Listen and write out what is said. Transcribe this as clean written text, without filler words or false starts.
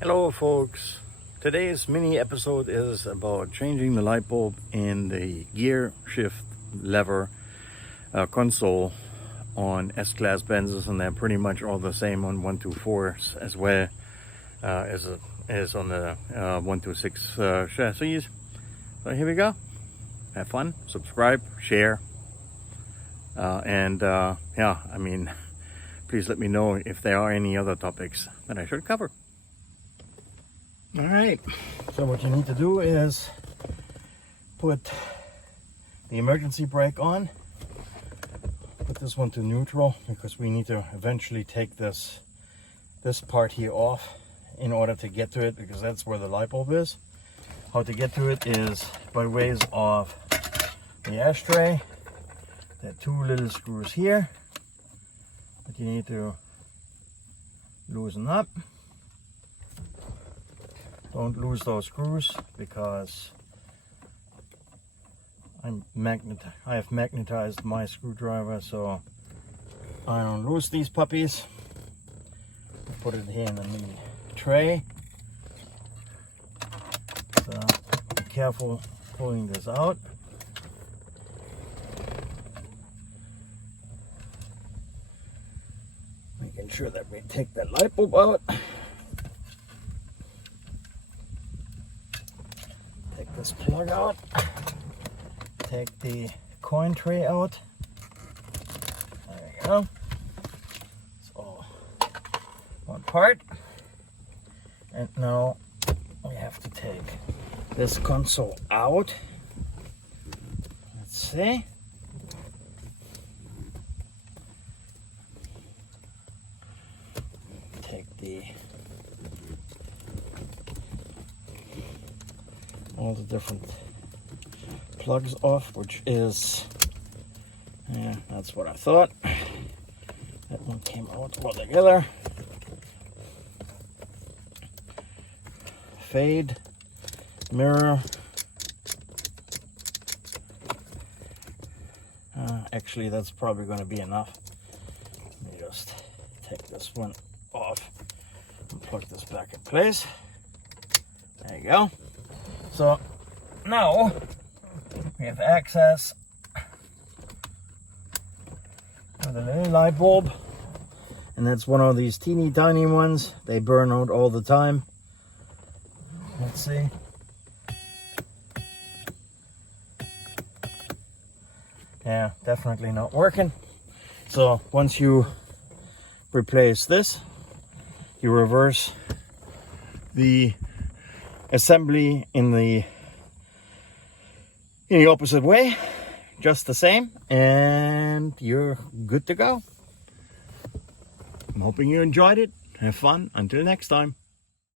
Hello folks, today's mini episode is about changing the light bulb in the gear shift lever console on S-Class Benzes, and they're pretty much all the same on 124s as well as on the 126 chassis. So here we go. Have fun, subscribe, share, yeah, I mean, please let me know if there are any other topics that I should cover. All right, so what you need to do is put the emergency brake on. Put this one to neutral because we need to eventually take this part here off in order to get to it, because that's where the light bulb is. How to get to it is by ways of the ashtray. There are two little screws here that you need to loosen up. Don't lose those screws because I have magnetized my screwdriver, so I don't lose these puppies. Put it here in the mini tray. So be careful pulling this out. Making sure that we take that light bulb out. Take this plug out. Take the coin tray out. There we go. It's all one part. And now we have to take this console out. Let's see. Take all the different plugs off, which is, yeah, that's what I thought. That one came out all together. Fade, mirror. Actually, that's probably going to be enough. Let me just take this one off and plug this back in place. There you go. So now we have access to the little light bulb, and that's one of these teeny tiny ones. They burn out all the time. Let's see. Yeah, definitely not working. So once you replace this, you reverse the assembly in the opposite way, just the same, and you're good to go. I'm hoping you enjoyed it. Have fun. Until next time.